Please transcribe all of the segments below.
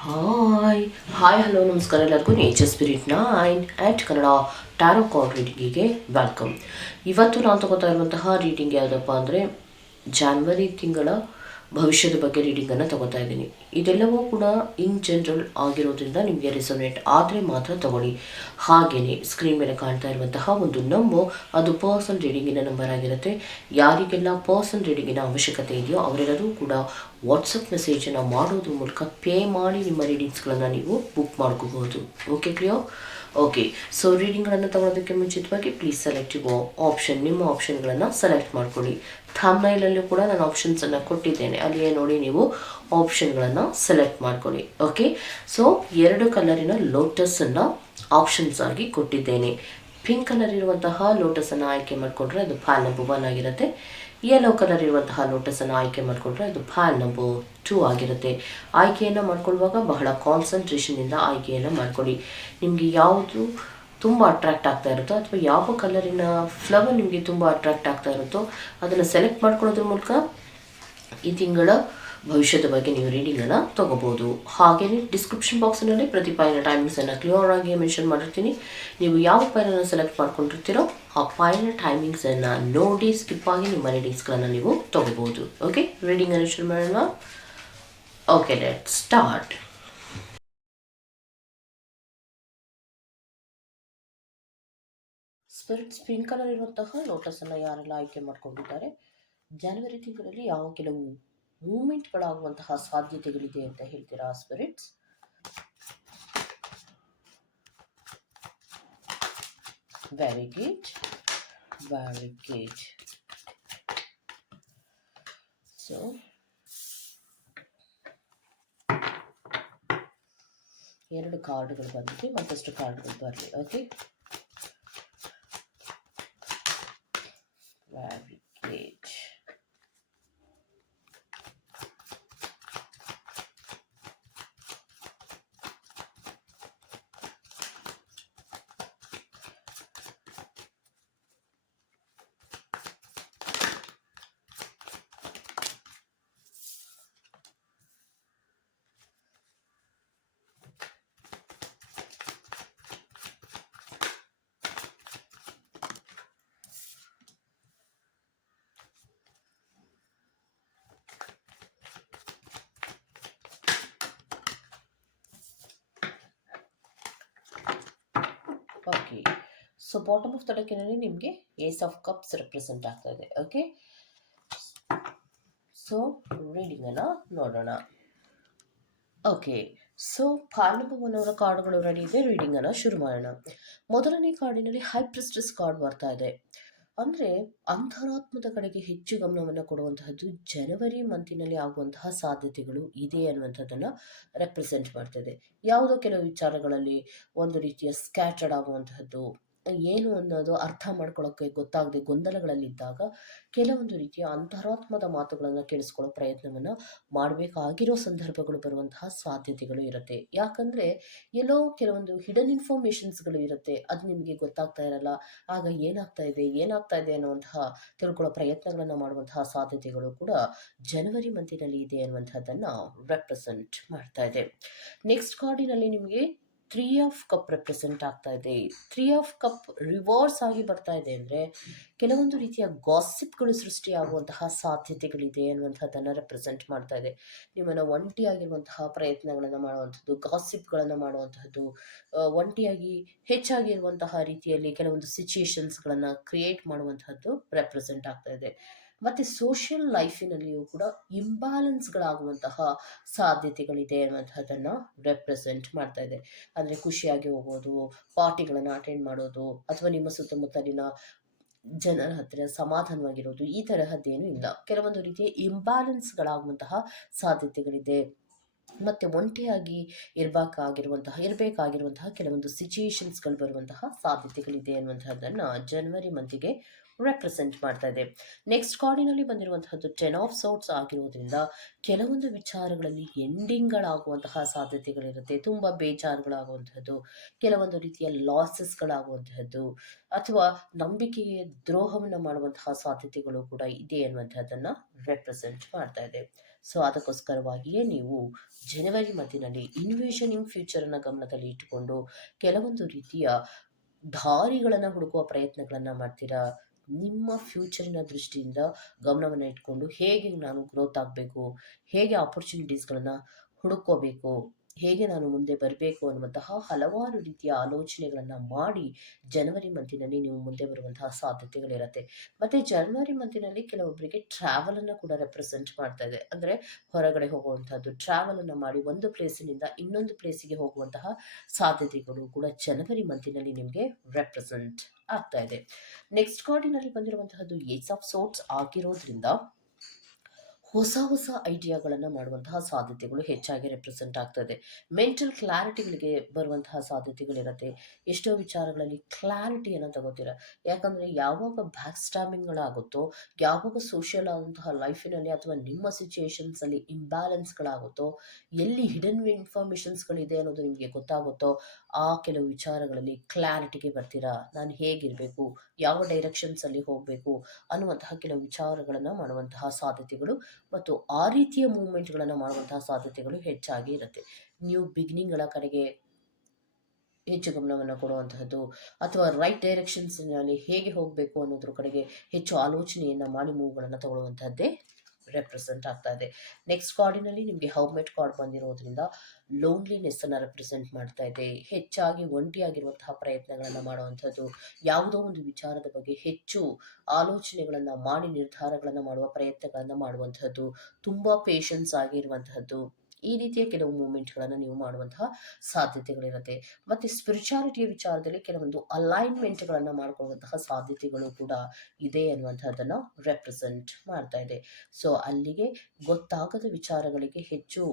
Hi hi hello ನಮಸ್ಕಾರ ಎಲ್ಲರಿಗೂ nature spirit nine and Kannada tarot card ರೀಡಿಂಗಿಗೆ welcome ಇವತ್ತು ನಾನು ತಗೋತಾ ಇರುವಂತಹ ರೀಡಿಂಗ್ ಯಾವುದಪ್ಪ ಅಂದರೆ ಜಾನ್ವರಿ ತಿಂಗಳ ಭವಿಷ್ಯದ ಬಗ್ಗೆ ರೀಡಿಂಗನ್ನು ತಗೋತಾ ಇದ್ದೀನಿ. ಇದೆಲ್ಲವೂ ಕೂಡ ಇನ್ ಜನರಲ್ ಆಗಿರೋದ್ರಿಂದ ನಿಮಗೆ ರೆಸೊನೇಟ್ ಆದರೆ ಮಾತ್ರ ತಗೊಳ್ಳಿ. ಹಾಗೆಯೇ ಸ್ಕ್ರೀನ್ ಮೇಲೆ ಕಾಣ್ತಾ ಇರುವಂತಹ ಒಂದು ನಂಬರ್ ಅದು ಪರ್ಸನಲ್ ರೀಡಿಂಗಿನ ನಂಬರ್ ಆಗಿರುತ್ತೆ. ಯಾರಿಗೆಲ್ಲ ಪರ್ಸನಲ್ ರೀಡಿಂಗಿನ ಅವಶ್ಯಕತೆ ಇದೆಯೋ ಅವರೆಲ್ಲರೂ ಕೂಡ ವಾಟ್ಸಪ್ ಮೆಸೇಜನ್ನು ಮಾಡೋದ್ರ ಮೂಲಕ ಪೇ ಮಾಡಿ ನಿಮ್ಮ ರೀಡಿಂಗ್ಸ್ಗಳನ್ನು ನೀವು ಬುಕ್ ಮಾಡ್ಕೋಬಹುದು. ಓಕೆ ಕ್ಲಿಯರ್ ಓಕೆ ಸೊ ರೀಡಿಂಗ್ಗಳನ್ನು ತಗೊಳ್ಳೋದಕ್ಕೆ ಮುಂಚಿತವಾಗಿ ಪ್ಲೀಸ್ ಸೆಲೆಕ್ಟ್ ಯುವ ಆಪ್ಷನ್ ನಿಮ್ಮ ಆಪ್ಷನ್ಗಳನ್ನು ಸೆಲೆಕ್ಟ್ ಮಾಡ್ಕೊಳ್ಳಿ. ಥಂಬ್ನೈಲಲ್ಲೂ ಕೂಡ ನಾನು ಆಪ್ಷನ್ಸನ್ನು ಕೊಟ್ಟಿದ್ದೇನೆ. ಅಲ್ಲಿಯೇ ನೋಡಿ ನೀವು ಆಪ್ಷನ್ಗಳನ್ನು ಸೆಲೆಕ್ಟ್ ಮಾಡ್ಕೊಳ್ಳಿ. ಓಕೆ ಸೊ ಎರಡು ಕಲರಿನ ಲೋಟಸನ್ನು ಆಪ್ಷನ್ಸ್ ಆಗಿ ಕೊಟ್ಟಿದ್ದೇನೆ. ಪಿಂಕ್ ಕಲರ್ ಇರುವಂತಹ ಲೋಟಸನ್ನು ಆಯ್ಕೆ ಮಾಡಿಕೊಂಡ್ರೆ ಅದು ಫಾಲ್ ನಂಬರ್ ಒನ್ ಆಗಿರುತ್ತೆ. ಯೆಲ್ಲೋ ಕಲರ್ ಇರುವಂತಹ ಲೋಟಸನ್ನು ಆಯ್ಕೆ ಮಾಡಿಕೊಂಡ್ರೆ ಅದು ಫಾಲ್ ನಂಬರ್ ಟೂ ಆಗಿರುತ್ತೆ. ಆಯ್ಕೆಯನ್ನು ಮಾಡ್ಕೊಳ್ಳುವಾಗ ಬಹಳ ಕಾನ್ಸಂಟ್ರೇಷನಿಂದ ಆಯ್ಕೆಯನ್ನು ಮಾಡ್ಕೊಳ್ಳಿ. ನಿಮಗೆ ಯಾವುದು ತುಂಬ ಅಟ್ರಾಕ್ಟ್ ಆಗ್ತಾ ಇರುತ್ತೋ, ಅಥವಾ ಯಾವ ಕಲರಿನ ಫ್ಲವರ್ ನಿಮಗೆ ತುಂಬ ಅಟ್ರಾಕ್ಟ್ ಆಗ್ತಾ ಇರುತ್ತೋ, ಅದನ್ನು ಸೆಲೆಕ್ಟ್ ಮಾಡ್ಕೊಳ್ಳೋದ್ರ ಮೂಲಕ ಈ ತಿಂಗಳ ಭವಿಷ್ಯದ ಬಗ್ಗೆ ನೀವು ರೀಡಿಂಗನ್ನು ತಗೋಬೋದು. ಹಾಗೆಯೇ ಡಿಸ್ಕ್ರಿಪ್ಷನ್ ಬಾಕ್ಸ್ನಲ್ಲಿ ಪ್ರತಿ ಪಾಯಿನ ಟೈಮಿಂಗ್ಸನ್ನು ಕ್ಲಿಯರ್ ಆಗಿ ಮೆನ್ಷನ್ ಮಾಡಿರ್ತೀನಿ. ನೀವು ಯಾವ ಪಾಯಿನ ಸೆಲೆಕ್ಟ್ ಮಾಡ್ಕೊಂಡಿರ್ತೀರೋ ಆ ಪಾಯಿನ ಟೈಮಿಂಗ್ಸನ್ನು ನೋಡಿ ಸ್ಕಿಪ್ ಆಗಿ ನಿಮ್ಮ ರೀಡಿಂಗ್ಸ್ಗಳನ್ನು ನೀವು ತಗೋಬೋದು. ಓಕೆ ರೀಡಿಂಗನ್ನು ಶುರು ಮಾಡೋಣ. Okay let start spirits pink colour ಇರುವಂತಹ ಲೋಟಸನ್ನು ಯಾರೆಲ್ಲ ಆಯ್ಕೆ ಮಾಡ್ಕೊಂಡಿದ್ದಾರೆ? ಜನವರಿ ತಿಂಗಳಲ್ಲಿ ಯಾವ ಕೆಲವು ಮೂಮೆಂಟ್ಗಳಾಗುವಂತಹ ಸಾಧ್ಯತೆಗಳಿದೆ ಅಂತ ಹೇಳ್ತೀರಾ spirits very good very good so ಎರಡು ಕಾರ್ಡ್ಗಳು ಬಂದಿದೆ, ಮತ್ತಷ್ಟು ಕಾರ್ಡ್ಗಳು ಬರಲಿ okay so bottom of the ನಿಮಗೆ ಏಸ್ ಆಫ್ ಕಪ್ಸ್ ರೆಪ್ರೆಸೆಂಟ್ ಆಗ್ತಾ ಇದೆ ಓಕೆ ಸೊ ರೀಡಿಂಗನ್ನು ನೋಡೋಣ. ಓಕೆ ಸೊ ಪಾರ್ಲಬನ್ ಅವರ ಕಾರ್ಡ್ಗಳು ರೆಡಿ ಇದೆ ರೀಡಿಂಗನ್ನು ಶುರು ಮಾಡೋಣ. ಮೊದಲನೇ ಕಾರ್ಡಿನಲ್ಲಿ ಹೈ ಪ್ರಿಸ್ಟಸ್ ಕಾರ್ಡ್ ಬರ್ತಾ ಇದೆ. ಅಂದರೆ ಅಂತರಾತ್ಮದ ಕಡೆಗೆ ಹೆಚ್ಚು ಗಮನವನ್ನು ಕೊಡುವಂತಹದ್ದು ಜನವರಿ ಮಂತಿನಲ್ಲಿ ಆಗುವಂತಹ ಸಾಧ್ಯತೆಗಳು ಇದೆ ಅನ್ನುವಂಥದ್ದನ್ನು ರೆಪ್ರೆಸೆಂಟ್ ಮಾಡ್ತದೆ ಯಾವುದೋ ಕೆಲವು ವಿಚಾರಗಳಲ್ಲಿ ಒಂದು ರೀತಿಯ ಸ್ಕ್ಯಾಟರ್ಡ್ ಆಗುವಂತಹದ್ದು ಏನು ಅನ್ನೋದು ಅರ್ಥ ಮಾಡ್ಕೊಳ್ಳೋಕ್ಕೆ ಗೊತ್ತಾಗದೆ ಗೊಂದಲಗಳಲ್ಲಿದ್ದಾಗ ಕೆಲವೊಂದು ರೀತಿಯ ಅಂತರಾತ್ಮದ ಮಾತುಗಳನ್ನು ಕೇಳಿಸ್ಕೊಳ್ಳೋ ಪ್ರಯತ್ನವನ್ನು ಮಾಡಬೇಕಾಗಿರೋ ಸಂದರ್ಭಗಳು ಬರುವಂತಹ ಸಾಧ್ಯತೆಗಳು ಇರುತ್ತೆ. ಯಾಕಂದರೆ ಎಲ್ಲೋ ಕೆಲವೊಂದು ಹಿಡನ್ ಇನ್ಫಾರ್ಮೇಷನ್ಸ್ಗಳು ಇರುತ್ತೆ. ಅದು ನಿಮಗೆ ಗೊತ್ತಾಗ್ತಾ ಇರಲ್ಲ. ಆಗ ಏನಾಗ್ತಾ ಇದೆ ಏನಾಗ್ತಾ ಇದೆ ಅನ್ನುವಂತಹ ತಿಳ್ಕೊಳ್ಳೋ ಪ್ರಯತ್ನಗಳನ್ನು ಮಾಡುವಂತಹ ಸಾಧ್ಯತೆಗಳು ಕೂಡ ಜನವರಿ ಮಂತಿನಲ್ಲಿ ಇದೆ ಅನ್ನುವಂಥದ್ದನ್ನು ರೆಪ್ರೆಸೆಂಟ್ ಮಾಡ್ತಾ ಇದೆ. ನೆಕ್ಸ್ಟ್ ಕಾರ್ಡಿನಲ್ಲಿ ನಿಮಗೆ ತ್ರೀ ಆಫ್ ಕಪ್ ರೆಪ್ರೆಸೆಂಟ್ ಆಗ್ತಾ ಇದೆ. ತ್ರೀ ಆಫ್ ಕಪ್ ರಿವರ್ಸ್ ಆಗಿ ಬರ್ತಾ ಇದೆ ಅಂದರೆ ಕೆಲವೊಂದು ರೀತಿಯ ಗಾಸಿಪ್ಗಳು ಸೃಷ್ಟಿಯಾಗುವಂತಹ ಸಾಧ್ಯತೆಗಳಿದೆ ಅನ್ನುವಂಥದ್ದನ್ನು ರೆಪ್ರೆಸೆಂಟ್ ಮಾಡ್ತಾ ಇದೆ. ನಿಮ್ಮನ್ನು ಒಂಟಿಯಾಗಿರುವಂತಹ ಪ್ರಯತ್ನಗಳನ್ನು ಮಾಡುವಂಥದ್ದು ಗಾಸಿಪ್ಗಳನ್ನು ಮಾಡುವಂತಹದ್ದು ಒಂಟಿಯಾಗಿ ಹೆಚ್ಚಾಗಿರುವಂತಹ ರೀತಿಯಲ್ಲಿ ಕೆಲವೊಂದು ಸಿಚುಯೇಷನ್ಸ್ಗಳನ್ನು ಕ್ರಿಯೇಟ್ ಮಾಡುವಂತಹದ್ದು ರೆಪ್ರೆಸೆಂಟ್ ಆಗ್ತಾ ಇದೆ. ಮತ್ತು ಸೋಷಿಯಲ್ ಲೈಫಿನಲ್ಲಿಯೂ ಕೂಡ ಇಂಬ್ಯಾಲೆನ್ಸ್ಗಳಾಗುವಂತಹ ಸಾಧ್ಯತೆಗಳಿದೆ ಅನ್ನುವಂಥದ್ದನ್ನು ರೆಪ್ರೆಸೆಂಟ್ ಮಾಡ್ತಾ ಇದೆ. ಅಂದರೆ ಖುಷಿಯಾಗಿ ಹೋಗೋದು ಪಾರ್ಟಿಗಳನ್ನು ಅಟೆಂಡ್ ಮಾಡೋದು, ಅಥವಾ ನಿಮ್ಮ ಸುತ್ತಮುತ್ತಲಿನ ಜನರ ಹತ್ತಿರ ಸಮಾಧಾನವಾಗಿರೋದು, ಈ ತರಹದ್ದೇನು ಇಲ್ಲ. ಕೆಲವೊಂದು ರೀತಿಯ ಇಂಬ್ಯಾಲೆನ್ಸ್ಗಳಾಗುವಂತಹ ಸಾಧ್ಯತೆಗಳಿದೆ. ಮತ್ತು ಒಂಟಿಯಾಗಿ ಇರಬೇಕಾಗಿರುವಂತಹ ಇರಬೇಕಾಗಿರುವಂತಹ ಕೆಲವೊಂದು ಸಿಚುಯೇಷನ್ಸ್ಗಳು ಬರುವಂತಹ ಸಾಧ್ಯತೆಗಳಿದೆ ಅನ್ನುವಂಥದ್ದನ್ನು ಜನವರಿ ಮಂತಿಗೆ ರೆಪ್ರೆಸೆಂಟ್ ಮಾಡ್ತಾ ಇದೆ ನೆಕ್ಸ್ಟ್ ಕಾರ್ಡಿನಲ್ಲಿ ಬಂದಿರುವಂತಹದ್ದು ಟೆನ್ ಆಫ್ ಸೌಟ್ಸ್ ಆಗಿರೋದ್ರಿಂದ ಕೆಲವೊಂದು ವಿಚಾರಗಳಲ್ಲಿ ಎಂಡಿಂಗ್ಗಳಾಗುವಂತಹ ಸಾಧ್ಯತೆಗಳಿರುತ್ತೆ. ತುಂಬ ಬೇಜಾರುಗಳಾಗುವಂತಹದ್ದು, ಕೆಲವೊಂದು ರೀತಿಯ ಲಾಸಸ್ಗಳಾಗುವಂತಹದ್ದು ಅಥವಾ ನಂಬಿಕೆಗೆ ದ್ರೋಹವನ್ನು ಮಾಡುವಂತಹ ಸಾಧ್ಯತೆಗಳು ಕೂಡ ಇದೆ ಅನ್ನುವಂಥದ್ದನ್ನು ರೆಪ್ರೆಸೆಂಟ್ ಮಾಡ್ತಾ ಇದೆ ಸೊ ಅದಕ್ಕೋಸ್ಕರವಾಗಿಯೇ ನೀವು ಜನವರಿ ಮಧ್ಯದಲ್ಲಿ ಫ್ಯೂಚರ್ ಫ್ಯೂಚರನ್ನು ಗಮನದಲ್ಲಿ ಇಟ್ಟುಕೊಂಡು ಕೆಲವೊಂದು ರೀತಿಯ ದಾರಿಗಳನ್ನು ಹುಡುಕುವ ಪ್ರಯತ್ನಗಳನ್ನು ಮಾಡ್ತೀರಾ? ನಿಮ್ಮ ಫ್ಯೂಚರಿನ ದೃಷ್ಟಿಯಿಂದ ಗಮನವನ್ನು ಇಟ್ಕೊಂಡು ಹೇಗೆ ನಾನು ಗ್ರೋತ್ ಆಗಬೇಕು ಹೇಗೆ ಆಪರ್ಚುನಿಟೀಸ್ಗಳನ್ನು ಹುಡುಕೋಬೇಕು ಹೇಗೆ ನಾನು ಮುಂದೆ ಬರಬೇಕು ಅನ್ನುವಂತಹ ಹಲವಾರು ರೀತಿಯ ಆಲೋಚನೆಗಳನ್ನು ಮಾಡಿ ಜನವರಿ ಮಂತಿನಲ್ಲಿ ನೀವು ಮುಂದೆ ಬರುವಂತಹ ಸಾಧ್ಯತೆಗಳಿರುತ್ತೆ. ಮತ್ತು ಜನವರಿ ಮಂತಿನಲ್ಲಿ ಕೆಲವೊಬ್ಬರಿಗೆ ಟ್ರಾವೆಲನ್ನು ಕೂಡ ರೆಪ್ರೆಸೆಂಟ್ ಮಾಡ್ತಾ ಇದೆ. ಅಂದರೆ ಹೊರಗಡೆ ಹೋಗುವಂಥದ್ದು ಟ್ರಾವೆಲನ್ನು ಮಾಡಿ ಒಂದು ಪ್ಲೇಸಿನಿಂದ ಇನ್ನೊಂದು ಪ್ಲೇಸಿಗೆ ಹೋಗುವಂತಹ ಸಾಧ್ಯತೆಗಳು ಕೂಡ ಜನವರಿ ಮಂತಿನಲ್ಲಿ ನಿಮಗೆ ರೆಪ್ರೆಸೆಂಟ್ ಆಗ್ತಾ ಇದೆ. ನೆಕ್ಸ್ಟ್ ಕಾರ್ಡಿನಲ್ಲಿ ಬಂದಿರುವಂತಹದ್ದು ಏಸ್ ಆಫ್ ಸೋಟ್ಸ್ ಆಗಿರೋದ್ರಿಂದ ಹೊಸ ಹೊಸ ಐಡಿಯಾಗಳನ್ನು ಮಾಡುವಂತಹ ಸಾಧ್ಯತೆಗಳು ಹೆಚ್ಚಾಗಿ ರೆಪ್ರೆಸೆಂಟ್ ಆಗ್ತದೆ. ಮೆಂಟಲ್ ಕ್ಲಾರಿಟಿಗಳಿಗೆ ಬರುವಂತಹ ಸಾಧ್ಯತೆಗಳಿರುತ್ತೆ. ಎಷ್ಟೋ ವಿಚಾರಗಳಲ್ಲಿ ಕ್ಲಾರಿಟಿಯನ್ನು ತಗೋತೀರ. ಯಾಕಂದರೆ ಯಾವಾಗ ಬ್ಯಾಕ್ ಸ್ಟ್ಯಾಮಿಂಗ್ಗಳಾಗುತ್ತೋ ಯಾವಾಗ ಸೋಷಿಯಲ್ ಆದಂತಹ ಲೈಫಿನಲ್ಲಿ ಅಥವಾ ನಿಮ್ಮ ಸಿಚುಯೇಷನ್ಸಲ್ಲಿ ಇಂಬ್ಯಾಲೆನ್ಸ್ಗಳಾಗುತ್ತೋ ಎಲ್ಲಿ ಹಿಡನ್ ಇನ್ಫಾರ್ಮೇಷನ್ಸ್ಗಳಿದೆ ಅನ್ನೋದು ನಿಮಗೆ ಗೊತ್ತಾಗುತ್ತೋ ಆ ಕೆಲವು ವಿಚಾರಗಳಲ್ಲಿ ಕ್ಲಾರಿಟಿಗೆ ಬರ್ತೀರಾ? ನಾನು ಹೇಗಿರಬೇಕು? ಯಾವ ಡೈರೆಕ್ಷನ್ಸಲ್ಲಿ ಹೋಗಬೇಕು? ಅನ್ನುವಂತಹ ಕೆಲವು ವಿಚಾರಗಳನ್ನು ಮಾಡುವಂತಹ ಸಾಧ್ಯತೆಗಳು ಮತ್ತು ಆ ರೀತಿಯ ಮೂವ್ಮೆಂಟ್ಗಳನ್ನು ಮಾಡುವಂತಹ ಸಾಧ್ಯತೆಗಳು ಹೆಚ್ಚಾಗಿ ಇರುತ್ತೆ. ನ್ಯೂ ಬಿಗಿನಿಂಗ್ಗಳ ಕಡೆಗೆ ಹೆಚ್ಚು ಗಮನವನ್ನು ಕೊಡುವಂತಹದ್ದು ಅಥವಾ ರೈಟ್ ಡೈರೆಕ್ಷನ್ಸ್ನಲ್ಲಿ ಹೇಗೆ ಹೋಗಬೇಕು ಅನ್ನೋದ್ರ ಕಡೆಗೆ ಹೆಚ್ಚು ಆಲೋಚನೆಯನ್ನು ಮಾಡಿ ಮೂವ್ಗಳನ್ನು ತಗೊಳ್ಳುವಂತಹದ್ದೇ ರೆಪ್ರೆಸೆಂಟ್ ಆಗ್ತಾ ಇದೆ. ನೆಕ್ಸ್ಟ್ ಕಾರ್ಡಿನಲ್ಲಿ ನಿಮಗೆ ಹೌಮೆಟ್ ಕಾರ್ಡ್ ಬಂದಿರೋದ್ರಿಂದ ಲೋನ್ಲಿನೆಸ್ ಅನ್ನು ರೆಪ್ರೆಸೆಂಟ್ ಮಾಡ್ತಾ ಇದೆ. ಹೆಚ್ಚಾಗಿ ಒಂಟಿಯಾಗಿರುವಂತಹ ಪ್ರಯತ್ನಗಳನ್ನು ಮಾಡುವಂಥದ್ದು, ಯಾವುದೋ ಒಂದು ವಿಚಾರದ ಬಗ್ಗೆ ಹೆಚ್ಚು ಆಲೋಚನೆಗಳನ್ನು ಮಾಡಿ ನಿರ್ಧಾರಗಳನ್ನು ಮಾಡುವ ಪ್ರಯತ್ನಗಳನ್ನು ಮಾಡುವಂಥದ್ದು, ತುಂಬ ಪೇಷನ್ಸ್ ಆಗಿರುವಂತಹದ್ದು ಈ ರೀತಿಯ ಕೆಲವು ಮೂಮೆಂಟ್ಗಳನ್ನು ನೀವು ಮಾಡುವಂತಹ ಸಾಧ್ಯತೆಗಳಿರುತ್ತೆ. ಮತ್ತು ಸ್ಪಿರಿಚುಯಾಲಿಟಿಯ ವಿಚಾರದಲ್ಲಿ ಕೆಲವೊಂದು ಅಲೈನ್ಮೆಂಟ್ಗಳನ್ನು ಮಾಡ್ಕೊಳ್ಳುವಂತಹ ಸಾಧ್ಯತೆಗಳು ಕೂಡ ಇದೆ ಅನ್ನುವಂಥದ್ದನ್ನು ರೆಪ್ರೆಸೆಂಟ್ ಮಾಡ್ತಾ ಇದೆ. ಸೊ ಅಲ್ಲಿಗೆ ಗೊತ್ತಾಗದ ವಿಚಾರಗಳಿಗೆ ಹೆಚ್ಚು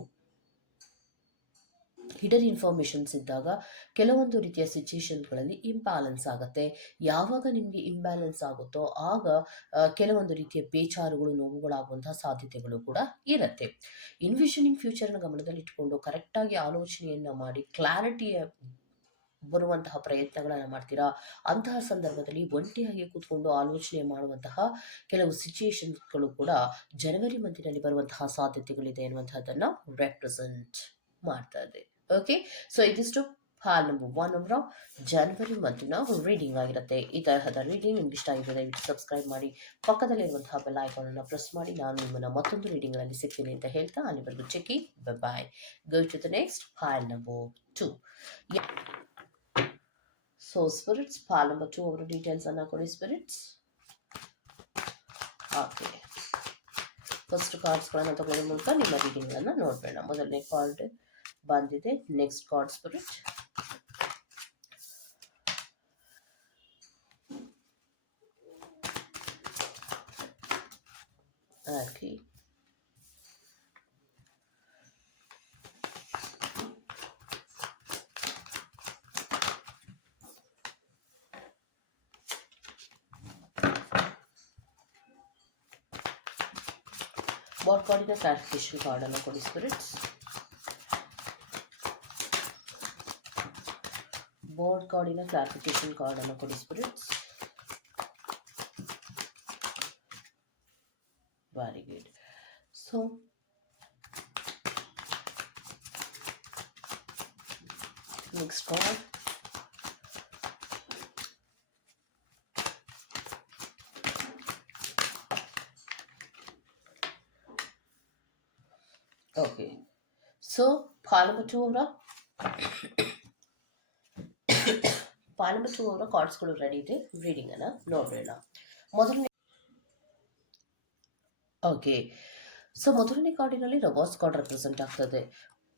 ಹಿಡನ್ ಇನ್ಫಾರ್ಮೇಷನ್ಸ್ ಇದ್ದಾಗ ಕೆಲವೊಂದು ರೀತಿಯ ಸಿಚುಯೇಷನ್ಗಳಲ್ಲಿ ಇಂಬ್ಯಾಲೆನ್ಸ್ ಆಗುತ್ತೆ. ಯಾವಾಗ ನಿಮಗೆ ಇಂಬ್ಯಾಲೆನ್ಸ್ ಆಗುತ್ತೋ ಆಗ ಕೆಲವೊಂದು ರೀತಿಯ ಬೇಚಾರುಗಳು ನೋವುಗಳಾಗುವಂತಹ ಸಾಧ್ಯತೆಗಳು ಕೂಡ ಇರುತ್ತೆ. ಇನ್ವಿಷನಿಂಗ್ ಫ್ಯೂಚರ್ನ ಗಮನದಲ್ಲಿಟ್ಟುಕೊಂಡು ಕರೆಕ್ಟಾಗಿ ಆಲೋಚನೆಯನ್ನು ಮಾಡಿ ಕ್ಲಾರಿಟಿಯ ಬರುವಂತಹ ಪ್ರಯತ್ನಗಳನ್ನು ಮಾಡ್ತೀರಾ? ಅಂತಹ ಸಂದರ್ಭದಲ್ಲಿ ಒಂಟಿಯಾಗಿ ಕೂತ್ಕೊಂಡು ಆಲೋಚನೆ ಮಾಡುವಂತಹ ಕೆಲವು ಸಿಚುಯೇಷನ್ಸ್ಗಳು ಕೂಡ ಜನವರಿ ಮಂತಿನಲ್ಲಿ ಬರುವಂತಹ ಸಾಧ್ಯತೆಗಳಿದೆ ಅನ್ನುವಂಥದ್ದನ್ನು ರೆಪ್ರೆಸೆಂಟ್ ಮಾಡ್ತಾ ಇದೆ. ಓಕೆ ಸೊ ಇದಿಷ್ಟು ಹಾಲ್ ನಂಬರ್ ಒನ್ ಅವರ ಜನವರಿ ಮಂತಿನ ರೀಡಿಂಗ್ ಆಗಿರುತ್ತೆ. ಈ ತರಹದ ರೀಡಿಂಗ್ ನಿಮ್ಗೆ ಇಷ್ಟ ಆಗಿದೆ ದಯವಿಟ್ಟು ಸಬ್ಸ್ಕ್ರೈಬ್ ಮಾಡಿ. ಪಕ್ಕದಲ್ಲಿರುವಂತಹ ಬೆಲ್ ಐಕಾನನ್ನು ಪ್ರೆಸ್ ಮಾಡಿ. ನಾನು ನಿಮ್ಮನ್ನು ಮತ್ತೊಂದು ರೀಡಿಂಗ್ಗಳಲ್ಲಿ ಸಿಗ್ತೀನಿ ಅಂತ ಹೇಳ್ತಾ ಅಲ್ಲಿವರೆಗೂ ಚೆಕ್ಕಿ bye go to the next pile number two so spirits pile number two ಅವರ ಡೀಟೇಲ್ಸ್ ಅನ್ನ ಕೊಡಿ ಸ್ಪಿರಿಟ್ಸ್ ಓಕೆ ಫಸ್ಟ್ ಕಾರ್ಡ್ಸ್ಗಳನ್ನು ತಗೊಳ್ಳೋ ಮೂಲಕ ನಿಮ್ಮ ರೀಡಿಂಗ್ಗಳನ್ನು ನೋಡಬೇಡ. ಮೊದಲನೇ ಕಾರ್ಡ್ ಬಂದಿದೆ ನೆಕ್ಸ್ಟ್ ಕಾರ್ಡ್ ಸ್ಪಿರಿಟ್ ಹಾಕಿ ಬಾಡ್ ಕಾರ್ಡಿನ ಕ್ಲಾರಿಫಿಕೇಶನ್ ಕಾರ್ಡನ್ನು ಕೊಡಿ ಸ್ಪಿರಿಟ್ಸ್ ಬೋರ್ಡ್ ಕಾರ್ಡಿನ ಕ್ಲಾರಿಫಿಕೇಶನ್ ಕಾರ್ಡನ್ನು ಕೊಡಿ spirits very good so next card okay so ಪಾಲಮಟು ಪಾಲಮಟು ಅವರ ಕಾರ್ಡ್ಸ್ಗಳು ರೆಡಿ ಇದೆ. ರೀಡಿಂಗ್ ಅನ್ನ ನೋಡೋಣ ಮೊದಲನೇ ಓಕೆ ಸೊ ಮೊದಲನೇ ಕಾರ್ಡಿನಲ್ಲಿ ರಬಾಸ್ ಕಾರ್ಡ್ ರೆಪ್ರೆಸೆಂಟ್ ಆಗ್ತದೆ.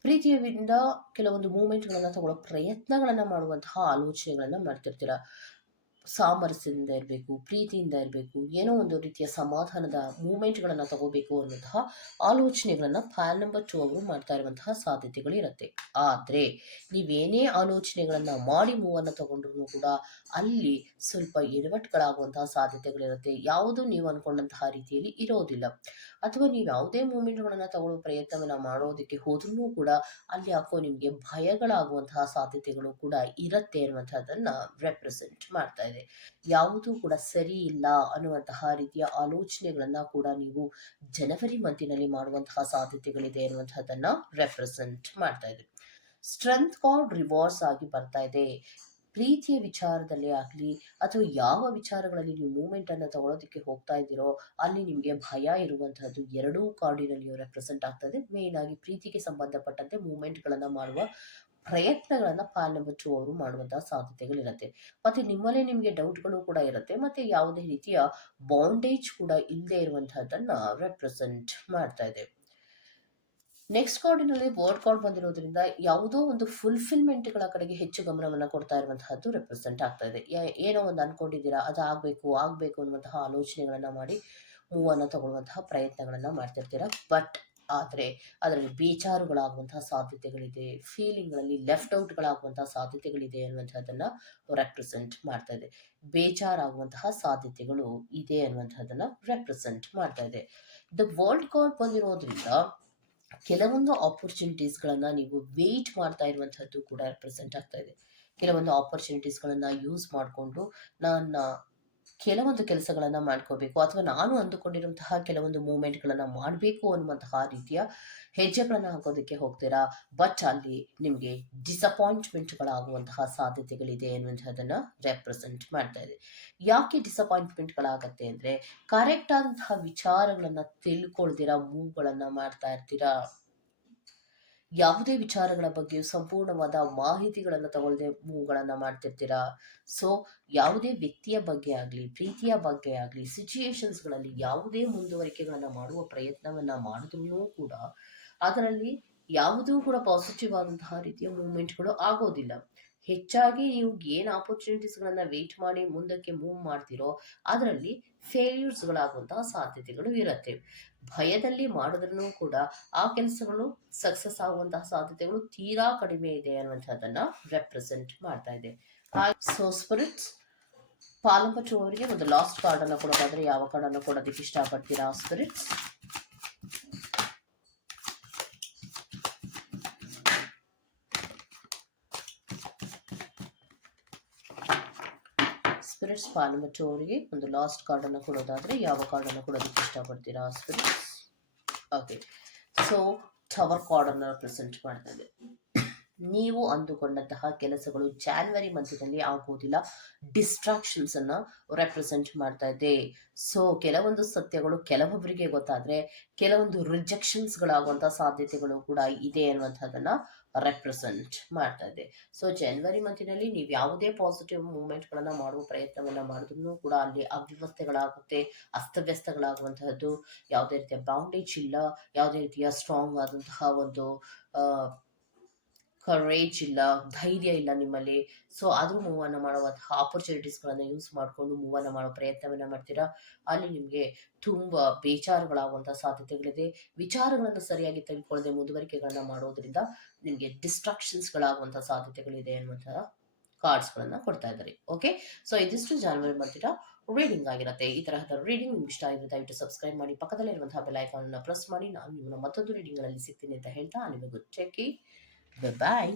ಪ್ರೀತಿಯಿಂದ ಕೆಲವೊಂದು ಮೂಮೆಂಟ್ಗಳನ್ನು ತಗೊಳ್ಳೋ ಪ್ರಯತ್ನಗಳನ್ನು ಮಾಡುವಂತಹ ಆಲೋಚನೆಗಳನ್ನು ಮಾಡ್ತಿರ್ತೀರ. ಸಾಮರಸ್ಯದಿಂದ ಇರಬೇಕು, ಪ್ರೀತಿಯಿಂದ ಇರಬೇಕು, ಏನೋ ಒಂದು ರೀತಿಯ ಸಮಾಧಾನದ ಮೂಮೆಂಟ್ಗಳನ್ನು ತಗೋಬೇಕು ಅನ್ನುವಂತಹ ಆಲೋಚನೆಗಳನ್ನು ಫೈಲ್ ನಂಬರ್ ಟು ಅವರು ಮಾಡ್ತಾ ಇರುವಂತಹ ಸಾಧ್ಯತೆಗಳಿರುತ್ತೆ ಆದರೆ ನೀವೇನೇ ಆಲೋಚನೆಗಳನ್ನು ಮಾಡಿ ಮೂವನ್ನು ತಗೊಂಡ್ರು ಕೂಡ ಅಲ್ಲಿ ಸ್ವಲ್ಪ ಎಡವಟ್ಟುಗಳಾಗುವಂತಹ ಸಾಧ್ಯತೆಗಳಿರುತ್ತೆ. ಯಾವುದು ನೀವು ಅಂದ್ಕೊಂಡಂತಹ ರೀತಿಯಲ್ಲಿ ಇರೋದಿಲ್ಲ. ಅಥವಾ ನೀವು ಯಾವುದೇ ಮೂಮೆಂಟ್ಗಳನ್ನು ತಗೊಳ್ಳೋ ಪ್ರಯತ್ನವನ್ನು ಮಾಡೋದಕ್ಕೆ ಹೋದ್ರೂ ಕೂಡ ಅಲ್ಲಿ ಯಾಕೋ ನಿಮಗೆ ಭಯಗಳಾಗುವಂತಹ ಸಾಧ್ಯತೆಗಳು ಕೂಡ ಇರುತ್ತೆ ಅನ್ನುವಂಥದ್ದನ್ನು ರೆಪ್ರೆಸೆಂಟ್ ಮಾಡ್ತಾ ಇದೆ. ಯಾವುದೂ ಕೂಡ ಸರಿ ಇಲ್ಲ ಅನ್ನುವಂತಹ ರೀತಿಯ ಆಲೋಚನೆಗಳನ್ನು ಕೂಡ ನೀವು ಜನವರಿ ಮಂತಿನಲ್ಲಿ ಮಾಡುವಂತಹ ಸಾಧ್ಯತೆಗಳಿದೆ ಅನ್ನುವಂಥದ್ದನ್ನು ರೆಪ್ರೆಸೆಂಟ್ ಮಾಡ್ತಾ ಇದೆ. ಸ್ಟ್ರೆಂತ್ ಕಾರ್ಡ್ ರಿವಾರ್ಡ್ಸ್ ಆಗಿ ಬರ್ತಾ ಇದೆ. ಪ್ರೀತಿಯ ವಿಚಾರದಲ್ಲಿ ಆಗಲಿ ಅಥವಾ ಯಾವ ವಿಚಾರಗಳಲ್ಲಿ ನೀವು ಮೂಮೆಂಟ್ ಅನ್ನು ತಗೊಳ್ಳೋದಕ್ಕೆ ಹೋಗ್ತಾ ಇದ್ದೀರೋ, ಅಲ್ಲಿ ನಿಮಗೆ ಭಯ ಇರುವಂತಹದ್ದು ಎರಡೂ ಕಾರ್ಡಿನಲ್ಲಿ ರೆಪ್ರೆಸೆಂಟ್ ಆಗ್ತದೆ. ಮೇನ್ ಆಗಿ ಪ್ರೀತಿಗೆ ಸಂಬಂಧಪಟ್ಟಂತೆ ಮೂಮೆಂಟ್ಗಳನ್ನು ಮಾಡುವ ಪ್ರಯತ್ನಗಳನ್ನು ಪಾಲನಬಚ್ಚು ಅವರು ಮಾಡುವಂತಹ ಸಾಧ್ಯತೆಗಳಿರುತ್ತೆ. ಮತ್ತೆ ನಿಮ್ಮಲ್ಲೇ ನಿಮಗೆ ಡೌಟ್ಗಳು ಕೂಡ ಇರುತ್ತೆ. ಮತ್ತೆ ಯಾವುದೇ ರೀತಿಯ ಬಾಂಡೇಜ್ ಕೂಡ ಇಲ್ಲದೆ ಇರುವಂತಹದ್ದನ್ನ ರೆಪ್ರೆಸೆಂಟ್ ಮಾಡ್ತಾ ಇದೆ. ನೆಕ್ಸ್ಟ್ ಕಾರ್ಡಿನಲ್ಲಿ ವರ್ಡ್ ಕಾರ್ಡ್ ಬಂದಿರೋದ್ರಿಂದ ಯಾವುದೋ ಒಂದು ಫುಲ್ಫಿಲ್ಮೆಂಟ್ಗಳ ಕಡೆಗೆ ಹೆಚ್ಚು ಗಮನವನ್ನು ಕೊಡ್ತಾ ಇರುವಂತಹದ್ದು ರೆಪ್ರೆಸೆಂಟ್ ಆಗ್ತಾ ಇದೆ. ಏನೋ ಒಂದು ಅನ್ಕೊಂಡಿದ್ದೀರಾ, ಅದು ಆಗಬೇಕು ಆಗಬೇಕು ಅನ್ನುವಂತಹ ಆಲೋಚನೆಗಳನ್ನು ಮಾಡಿ ಮೂವನ್ನು ತಗೊಳ್ಳುವಂತಹ ಪ್ರಯತ್ನಗಳನ್ನು ಮಾಡ್ತಿರ್ತೀರಾ? ಬಟ್ ಆದರೆ ಅದರಲ್ಲಿ ಬೇಜಾರುಗಳಾಗುವಂತಹ ಸಾಧ್ಯತೆಗಳಿದೆ ಫೀಲಿಂಗ್ಗಳಲ್ಲಿ ಲೆಫ್ಟ್ ಔಟ್ಗಳಾಗುವಂತಹ ಸಾಧ್ಯತೆಗಳಿದೆ ಅನ್ನುವಂಥದ್ದನ್ನು ರೆಪ್ರೆಸೆಂಟ್ ಮಾಡ್ತಾ ಇದೆ. ಬೇಜಾರಾಗುವಂತಹ ಸಾಧ್ಯತೆಗಳು ಇದೆ ಅನ್ನುವಂಥದ್ದನ್ನು ರೆಪ್ರೆಸೆಂಟ್ ಮಾಡ್ತಾ ಇದೆ. ದ ವರ್ಲ್ಡ್ ಕಾರ್ಡ್ ಬಂದಿರೋದ್ರಿಂದ ಕೆಲವೊಂದು ಆಪರ್ಚುನಿಟೀಸ್ಗಳನ್ನು ನೀವು ವೆಯ್ಟ್ ಮಾಡ್ತಾ ಇರುವಂಥದ್ದು ಕೂಡ ರೆಪ್ರೆಸೆಂಟ್ ಆಗ್ತಾ ಇದೆ. ಕೆಲವೊಂದು ಆಪರ್ಚುನಿಟೀಸ್ಗಳನ್ನು ಯೂಸ್ ಮಾಡಿಕೊಂಡು ನನ್ನ ಕೆಲವೊಂದು ಕೆಲಸಗಳನ್ನು ಮಾಡ್ಕೋಬೇಕು. ಅಥವಾ ನಾನು ಅಂದುಕೊಂಡಿರುವಂತಹ ಕೆಲವೊಂದು ಮೂಮೆಂಟ್ಗಳನ್ನು ಮಾಡಬೇಕು ಅನ್ನುವಂತಹ ರೀತಿಯ ಹೆಜ್ಜೆಗಳನ್ನು ಹಾಕೋದಕ್ಕೆ ಹೋಗ್ತೀರಾ? ಬಟ್ ಅಲ್ಲಿ ನಿಮಗೆ ಡಿಸಪಾಯಿಂಟ್ಮೆಂಟ್ಗಳಾಗುವಂತಹ ಸಾಧ್ಯತೆಗಳಿದೆ ಅನ್ನುವಂಥದ್ದನ್ನು ರೆಪ್ರೆಸೆಂಟ್ ಮಾಡ್ತಾ ಇದೆ. ಯಾಕೆ ಡಿಸಪಾಯಿಂಟ್ಮೆಂಟ್ಗಳಾಗತ್ತೆ ಅಂದರೆ ಕರೆಕ್ಟ್ ಆದಂತಹ ವಿಚಾರಗಳನ್ನು ತಿಳ್ಕೊಳ್ದಿರಾ, ಮೂವ್ಗಳನ್ನು ಮಾಡ್ತಾ ಇರ್ತೀರಾ? ಯಾವುದೇ ವಿಚಾರಗಳ ಬಗ್ಗೆ ಸಂಪೂರ್ಣವಾದ ಮಾಹಿತಿಗಳನ್ನು ತಗೊಳ್ಳದೆ ಮೂವ್ಗಳನ್ನು ಮಾಡ್ತಿರ್ತೀರಾ? ಸೊ ಯಾವುದೇ ವ್ಯಕ್ತಿಯ ಬಗ್ಗೆ ಆಗಲಿ, ಪ್ರೀತಿಯ ಬಗ್ಗೆ ಆಗಲಿ ಸಿಚುಯೇಷನ್ಸ್ಗಳಲ್ಲಿ ಯಾವುದೇ ಮುಂದುವರಿಕೆಗಳನ್ನು ಮಾಡುವ ಪ್ರಯತ್ನವನ್ನು ಮಾಡಿದ್ರೂ ಕೂಡ ಅದರಲ್ಲಿ ಯಾವುದೂ ಕೂಡ ಪಾಸಿಟಿವ್ ಆದಂತಹ ರೀತಿಯ ಮೂಮೆಂಟ್ಗಳು ಆಗೋದಿಲ್ಲ. ಹೆಚ್ಚಾಗಿ ನೀವು ಏನು ಆಪರ್ಚುನಿಟೀಸ್ಗಳನ್ನು ವೆಯ್ಟ್ ಮಾಡಿ ಮುಂದಕ್ಕೆ ಮೂವ್ ಮಾಡ್ತಿರೋ ಅದರಲ್ಲಿ ಫೇಲ್ಯೂರ್ಸ್ಗಳಾಗುವಂತಹ ಸಾಧ್ಯತೆಗಳು ಇರುತ್ತೆ. ಭಯದಲ್ಲಿ ಮಾಡಿದ್ರೂ ಕೂಡ ಆ ಕೆಲಸಗಳು ಸಕ್ಸಸ್ ಆಗುವಂತಹ ಸಾಧ್ಯತೆಗಳು ತೀರಾ ಕಡಿಮೆ ಇದೆ ಅನ್ನುವಂಥದ್ದನ್ನ ರೆಪ್ರೆಸೆಂಟ್ ಮಾಡ್ತಾ ಇದೆ. ಸೊ ಸ್ಪಿರಿಟ್ಸ್ ಪಾಲಂಪಟ್ಟು ಅವರಿಗೆ ಒಂದು ಲಾಸ್ಟ್ ಕಾರ್ಡನ್ನು ಕೊಡೋದಾದ್ರೆ ಯಾವ ಕಾರ್ಡನ್ನು ಕೊಡೋದಕ್ಕೆ ಇಷ್ಟಪಡ್ತೀರಾ? ಸ್ಪಿರಿಟ್ಸ್ ಸ್ಪಿರಿಟ್ಸ್ ಪಾಲಂಪಟ್ಟು ಅವರಿಗೆ ಒಂದು ಲಾಸ್ಟ್ ಕಾರ್ಡ್ ಅನ್ನು ಕೊಡೋದಾದ್ರೆ ಯಾವ ಕಾರ್ಡ್ ಅನ್ನು ಕೊಡೋದಕ್ಕೆ ಇಷ್ಟಪಡ್ತೀರಾ spirits okay so tower card present represent ಮಾಡ್ತಾ ಇದೆ. ನೀವು ಅಂದುಕೊಂಡಂತಹ ಕೆಲಸಗಳು ಜಾನ್ವರಿ ಮಂತ್ನಲ್ಲಿ ಆಗುವುದಿಲ್ಲ ಡಿಸ್ಟ್ರಾಕ್ಷನ್ಸ್ ಅನ್ನ ರೆಪ್ರೆಸೆಂಟ್ ಮಾಡ್ತಾ ಇದೆ. ಸೊ ಕೆಲವೊಂದು ಸತ್ಯಗಳು ಕೆಲವೊಬ್ಬರಿಗೆ ಗೊತ್ತಾದ್ರೆ, ಕೆಲವೊಂದು ರಿಜೆಕ್ಷನ್ಸ್ ಗಳಾಗುವಂತ ಸಾಧ್ಯತೆಗಳು ಕೂಡ ಇದೆ ಅನ್ನುವಂಥದ್ದನ್ನ ರೆಪ್ರೆಸೆಂಟ್ ಮಾಡ್ತಾ ಇದೆ. ಸೊ ಜನವರಿ ಮಂತಿನಲ್ಲಿ ನೀವು ಯಾವುದೇ ಪಾಸಿಟಿವ್ ಮೂಮೆಂಟ್ಗಳನ್ನು ಮಾಡುವ ಪ್ರಯತ್ನವನ್ನು ಮಾಡಿದ್ರು ಕೂಡ ಅಲ್ಲಿ ಅವ್ಯವಸ್ಥೆಗಳಾಗುತ್ತೆ, ಅಸ್ತವ್ಯಸ್ತಗಳಾಗುವಂತಹದ್ದು. ಯಾವುದೇ ರೀತಿಯ ಬೌಂಡೇಜ್ ಇಲ್ಲ, ಯಾವುದೇ ರೀತಿಯ ಸ್ಟ್ರಾಂಗ್ ಆದಂತಹ ಒಂದು ಕರೇಜ್ ಇಲ್ಲ, ಧೈರ್ಯ ಇಲ್ಲ ನಿಮ್ಮಲ್ಲಿ. ಸೊ ಆದರೂ ಮೂವನ್ನ ಮಾಡುವಂತಹ ಆಪರ್ಚುನಿಟೀಸ್ಗಳನ್ನು ಯೂಸ್ ಮಾಡಿಕೊಂಡು ಮೂವನ್ನ ಮಾಡೋ ಪ್ರಯತ್ನವನ್ನು ಮಾಡ್ತೀರಾ? ಅಲ್ಲಿ ನಿಮಗೆ ತುಂಬ ಬೇಜಾರುಗಳಾಗುವಂಥ ಸಾಧ್ಯತೆಗಳಿದೆ. ವಿಚಾರಗಳನ್ನು ಸರಿಯಾಗಿ ತೆಗೆದುಕೊಳ್ಳದೆ ಮುಂದುವರಿಕೆಗಳನ್ನ ಮಾಡೋದ್ರಿಂದ ನಿಮಗೆ ಡಿಸ್ಟ್ರಾಕ್ಷನ್ಸ್ಗಳಾಗುವಂಥ ಸಾಧ್ಯತೆಗಳಿದೆ ಅನ್ನುವಂತಹ ಕಾರ್ಡ್ಸ್ಗಳನ್ನು ಕೊಡ್ತಾ ಇದ್ದಾರೆ. ಓಕೆ ಸೊ ಇದಿಷ್ಟು ಜಾನ್ವರಿ ಮಾಡ್ತೀರಾ? ರೀಡಿಂಗ್ ಆಗಿರುತ್ತೆ. ಈ ತರಹದ ರೀಡಿಂಗ್ ನಿಮ್ಗೆ ಇಷ್ಟ ಆಗಿದೆ ದಯವಿಟ್ಟು ಸಬ್ಸ್ಕ್ರೈಬ್ ಮಾಡಿ. ಪಕ್ಕದಲ್ಲಿರುವಂತಹ ಬೆಲ್ ಐಕಾನ್ ಪ್ರೆಸ್ ಮಾಡಿ. ನಾನು ನಿಮ್ಮನ್ನ ಮತ್ತೊಂದು ರೀಡಿಂಗ್ಗಳಲ್ಲಿ ಸಿಗ್ತೀನಿ ಅಂತ ಹೇಳ್ತಾ ನಿಮಗೂ ಚೆಕ್ಕಿ ಬಾಯ್